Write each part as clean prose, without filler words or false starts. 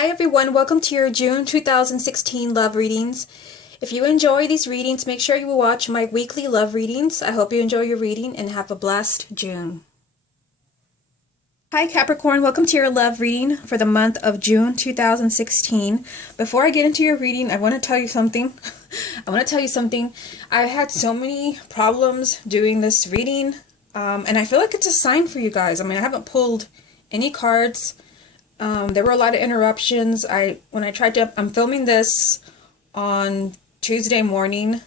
Hi everyone, welcome to your June 2016 love readings. If you enjoy these readings, make sure you will watch my weekly love readings. I hope you enjoy your reading and have a blessed June. Hi Capricorn, welcome to your love reading for the month of June 2016. Before I get into your reading, I want to tell you something. I had so many problems doing this reading, and I feel like it's a sign for you guys. I mean, I haven't pulled any cards. There were a lot of interruptions. I'm filming this on Tuesday morning,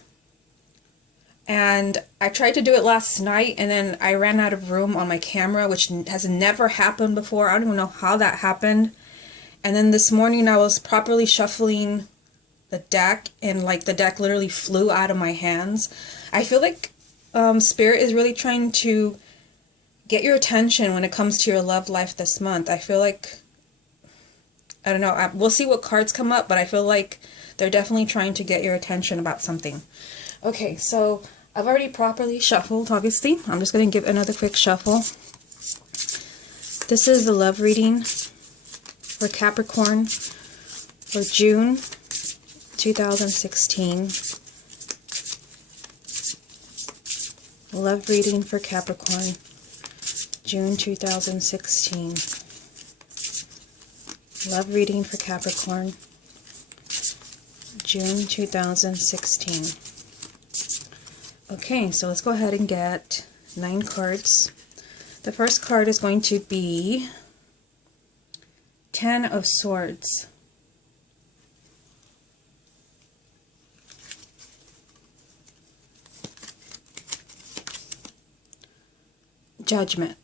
and I tried to do it last night, and then I ran out of room on my camera, which has never happened before. I don't even know how that happened. And then this morning I was properly shuffling the deck, and like the deck literally flew out of my hands. I feel like Spirit is really trying to get your attention when it comes to your love life this month. I feel like, I don't know, we'll see what cards come up, but I feel like they're definitely trying to get your attention about something. Okay, so I've already properly shuffled, obviously. I'm just going to give another quick shuffle. This is the love reading for Capricorn for June 2016. Love reading for Capricorn, June 2016. Love reading for Capricorn, June 2016. Okay, so let's go ahead and get 9 cards. The first card is going to be 10 of Swords. Judgment.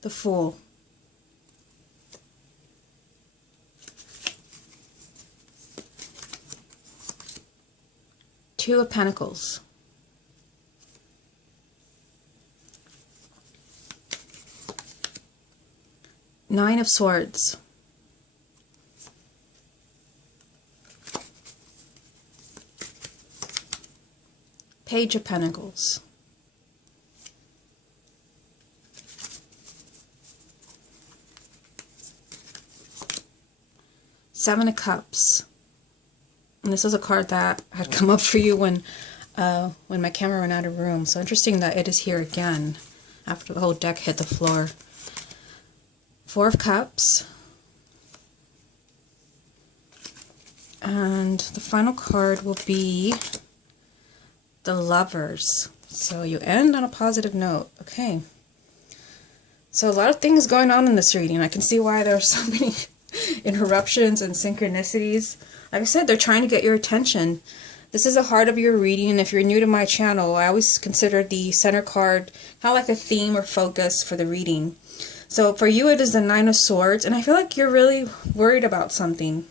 The Fool. Two of Pentacles. Nine of Swords. Page of Pentacles. Seven of Cups. And this was a card that had come up for you when my camera ran out of room. So interesting that it is here again after the whole deck hit the floor. Four of Cups. And the final card will be the Lovers. So you end on a positive note. Okay. So a lot of things going on in this reading. I can see why there are so many interruptions and synchronicities. Like I said, they're trying to get your attention. This is the heart of your reading, and if you're new to my channel, I always consider the center card kind of like a theme or focus for the reading. So for you, it is the Nine of Swords, and I feel like you're really worried about something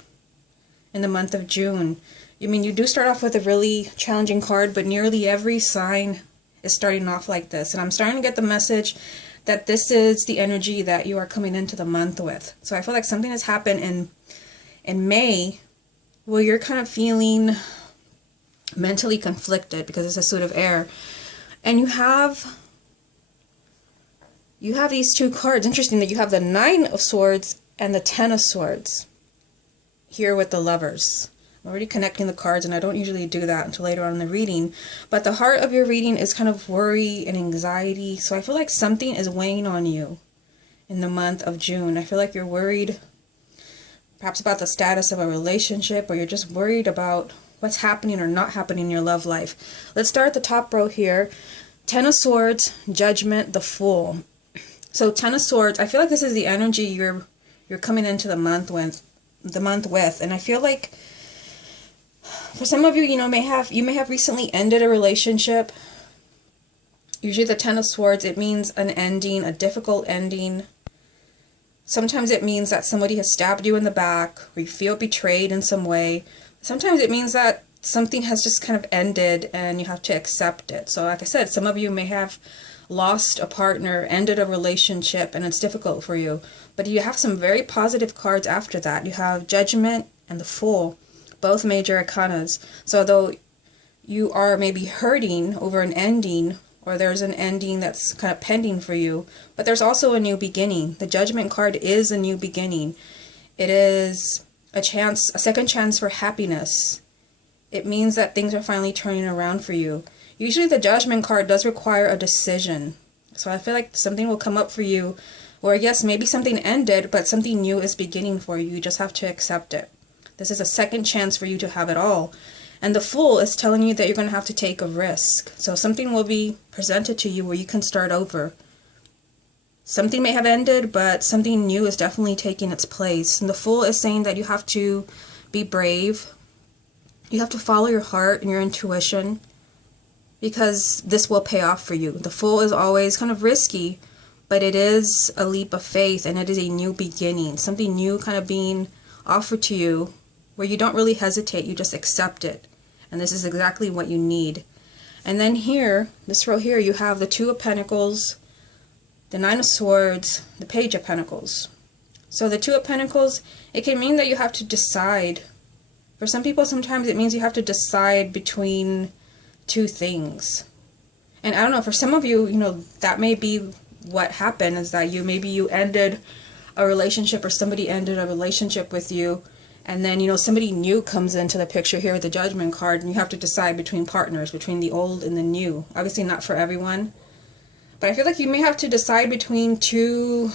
in the month of June. I mean, you do start off with a really challenging card, but nearly every sign is starting off like this, and I'm starting to get the message that this is the energy that you are coming into the month with. So I feel like something has happened in May where you're kind of feeling mentally conflicted because it's a suit of air. And you have these two cards. Interesting that you have the Nine of Swords and the 10 of Swords here with the Lovers. I'm already connecting the cards, and I don't usually do that until later on in the reading. But the heart of your reading is kind of worry and anxiety. So I feel like something is weighing on you in the month of June. I feel like you're worried perhaps about the status of a relationship, or you're just worried about what's happening or not happening in your love life. Let's start at the top row here. 10 of Swords, Judgment, the Fool. So 10 of Swords, I feel like this is the energy you're coming into the month with, and I feel like for some of you, you may have recently ended a relationship. Usually the 10 of Swords, it means an ending, a difficult ending. Sometimes it means that somebody has stabbed you in the back, or you feel betrayed in some way. Sometimes it means that something has just kind of ended and you have to accept it. So like I said, some of you may have lost a partner, ended a relationship, and it's difficult for you. But you have some very positive cards after that. You have Judgment and the Fool, both major arcanas. So though you are maybe hurting over an ending or there's an ending that's kind of pending for you, but there's also a new beginning. The Judgment card is a new beginning. It is a chance, a second chance for happiness. It means that things are finally turning around for you. Usually the Judgment card does require a decision. So I feel like something will come up for you, or yes, maybe something ended, but something new is beginning for you. You just have to accept it. This is a second chance for you to have it all. And the Fool is telling you that you're going to have to take a risk. So something will be presented to you where you can start over. Something may have ended, but something new is definitely taking its place. And the Fool is saying that you have to be brave. You have to follow your heart and your intuition, because this will pay off for you. The Fool is always kind of risky, but it is a leap of faith, and it is a new beginning. Something new kind of being offered to you, where you don't really hesitate, you just accept it. And this is exactly what you need. And then here, this row here, you have the Two of Pentacles, the Nine of Swords, the Page of Pentacles. So the Two of Pentacles, it can mean that you have to decide. For some people, sometimes it means you have to decide between two things. And I don't know, for some of you, you know, that may be what happened, is that maybe you ended a relationship, or somebody ended a relationship with you, and then, you know, somebody new comes into the picture here with the Judgment card, and you have to decide between partners, between the old and the new. Obviously not for everyone, but I feel like you may have to decide between two,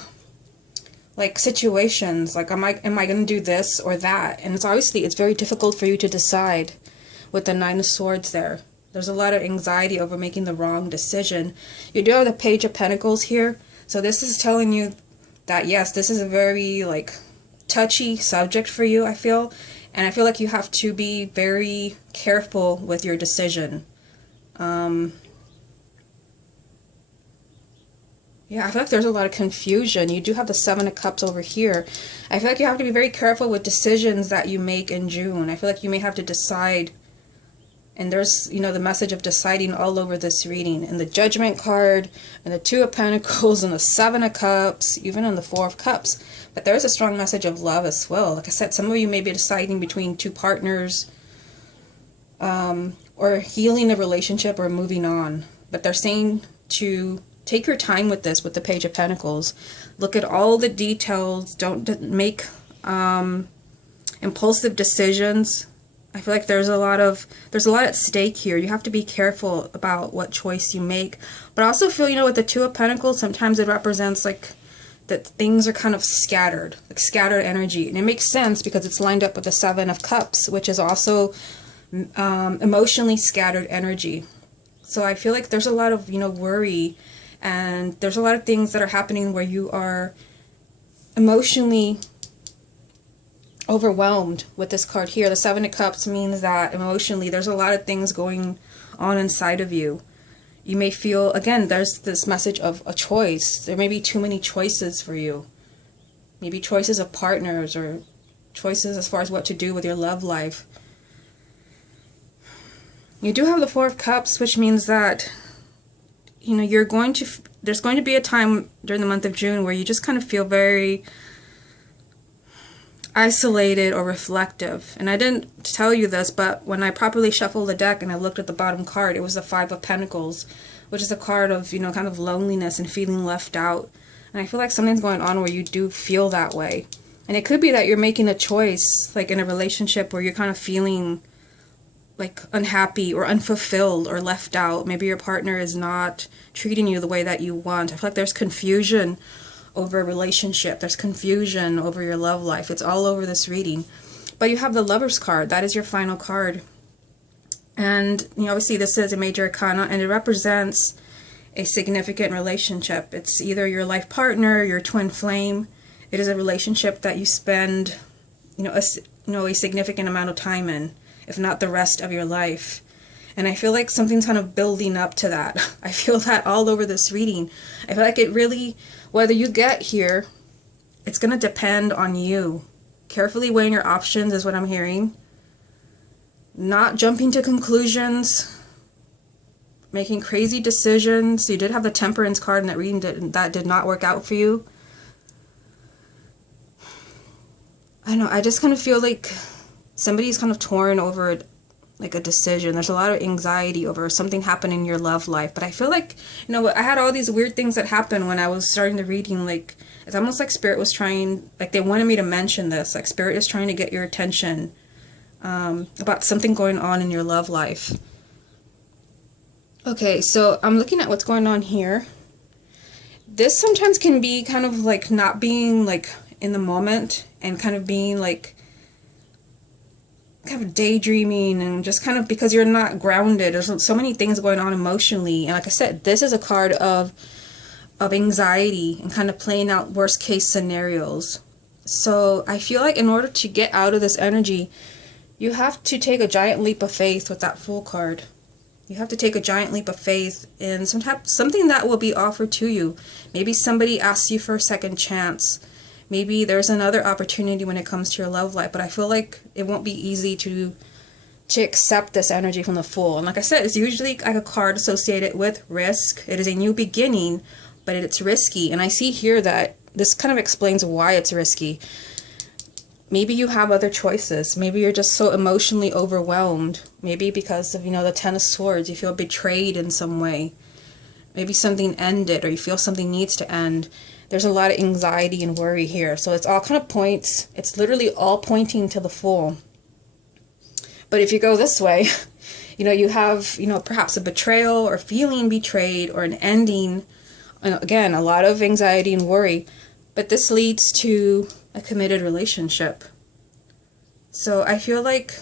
like, situations. Like, am I going to do this or that? And it's very difficult for you to decide with the Nine of Swords there. There's a lot of anxiety over making the wrong decision. You do have the Page of Pentacles here, so this is telling you that, yes, this is a very, like, touchy subject for you, I feel. And I feel like you have to be very careful with your decision. Yeah, I feel like there's a lot of confusion. You do have the Seven of Cups over here. I feel like you have to be very careful with decisions that you make in June. I feel like you may have to decide. And there's, you know, the message of deciding all over this reading. And the Judgment card, and the Two of Pentacles, and the Seven of Cups, even on the Four of Cups. But there's a strong message of love as well. Like I said, some of you may be deciding between two partners, or healing a relationship, or moving on. But they're saying to take your time with this, with the Page of Pentacles. Look at all the details. Don't make impulsive decisions. I feel like there's a lot at stake here. You have to be careful about what choice you make. But I also feel, you know, with the Two of Pentacles, sometimes it represents, like, that things are kind of scattered, like scattered energy. And it makes sense because it's lined up with the Seven of Cups, which is also emotionally scattered energy. So I feel like there's a lot of, you know, worry, and there's a lot of things that are happening where you are emotionally overwhelmed with this card here. The Seven of Cups means that emotionally there's a lot of things going on inside of you. You may feel, again, there's this message of a choice. There may be too many choices for you. Maybe choices of partners, or choices as far as what to do with your love life. You do have the Four of Cups, which means that, you know, there's going to be a time during the month of June where you just kind of feel very isolated or reflective. And I didn't tell you this, but when I properly shuffled the deck and I looked at the bottom card, it was the Five of Pentacles, which is a card of, you know, kind of loneliness and feeling left out. And I feel like something's going on where you do feel that way. And it could be that you're making a choice, like in a relationship, where you're kind of feeling like unhappy or unfulfilled or left out. Maybe your partner is not treating you the way that you want. I feel like there's confusion over a relationship. There's confusion over your love life. It's all over this reading. But you have the Lovers card. That is your final card. And, you know, obviously this is a major arcana, and it represents a significant relationship. It's either your life partner, your twin flame. It is a relationship that you spend, a significant amount of time in, if not the rest of your life. And I feel like something's kind of building up to that. I feel that all over this reading. I feel like it really, whether you get here, it's going to depend on you. Carefully weighing your options is what I'm hearing. Not jumping to conclusions. Making crazy decisions. You did have the Temperance card in that reading that did not work out for you. I don't know, I just kind of feel like somebody's kind of torn over like a decision. There's a lot of anxiety over something happening in your love life. But I feel like, you know, I had all these weird things that happened when I was starting the reading. Like, it's almost like Spirit was trying, like they wanted me to mention this. Like Spirit is trying to get your attention about something going on in your love life. Okay, so I'm looking at what's going on here. This sometimes can be kind of like not being like in the moment and kind of being like kind of daydreaming and just kind of because you're not grounded. There's so many things going on emotionally. And like I said, this is a card of anxiety and kind of playing out worst case scenarios. So I feel like in order to get out of this energy, you have to take a giant leap of faith with that Fool card. You have to take a giant leap of faith in something that will be offered to you. Maybe somebody asks you for a second chance. Maybe there's another opportunity when it comes to your love life. But I feel like it won't be easy to accept this energy from the Fool. And like I said, it's usually like a card associated with risk. It is a new beginning, but it's risky. And I see here that this kind of explains why it's risky. Maybe you have other choices. Maybe you're just so emotionally overwhelmed. Maybe because of, you know, the Ten of Swords, you feel betrayed in some way. Maybe something ended or you feel something needs to end. There's a lot of anxiety and worry here. So it's all kind of points. It's literally all pointing to the Fool. But if you go this way, you know, you have, you know, perhaps a betrayal or feeling betrayed or an ending. And again, a lot of anxiety and worry. But this leads to a committed relationship. So I feel like,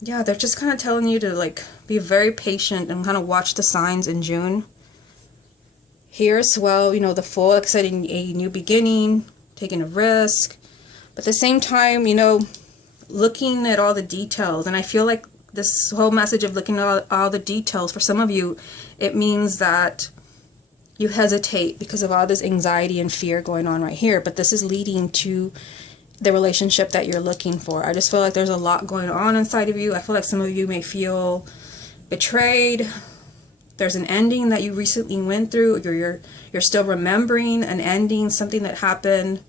yeah, they're just kind of telling you to like be very patient and kind of watch the signs in June. Here as well, you know, the Fool, like I said, a new beginning, taking a risk. But at the same time, you know, looking at all the details. And I feel like this whole message of looking at all the details, for some of you, it means that you hesitate because of all this anxiety and fear going on right here. But this is leading to the relationship that you're looking for. I just feel like there's a lot going on inside of you. I feel like some of you may feel betrayed. There's an ending that you recently went through. You're still remembering an ending, something that happened.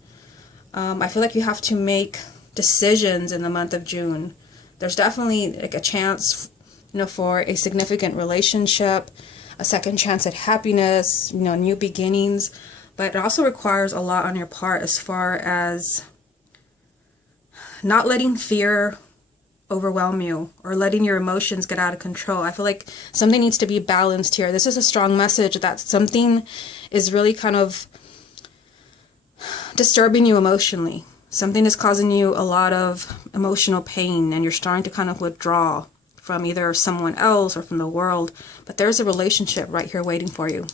I feel like you have to make decisions in the month of June. There's definitely like a chance, you know, for a significant relationship, a second chance at happiness, you know, new beginnings. But it also requires a lot on your part as far as not letting fear overwhelm you or letting your emotions get out of control. I feel like something needs to be balanced here. This is a strong message that something is really kind of disturbing you emotionally. Something is causing you a lot of emotional pain and you're starting to kind of withdraw from either someone else or from the world. But there's a relationship right here waiting for you.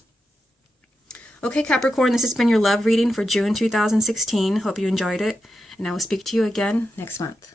Okay, Capricorn, this has been your love reading for June 2016. Hope you enjoyed it. And I will speak to you again next month.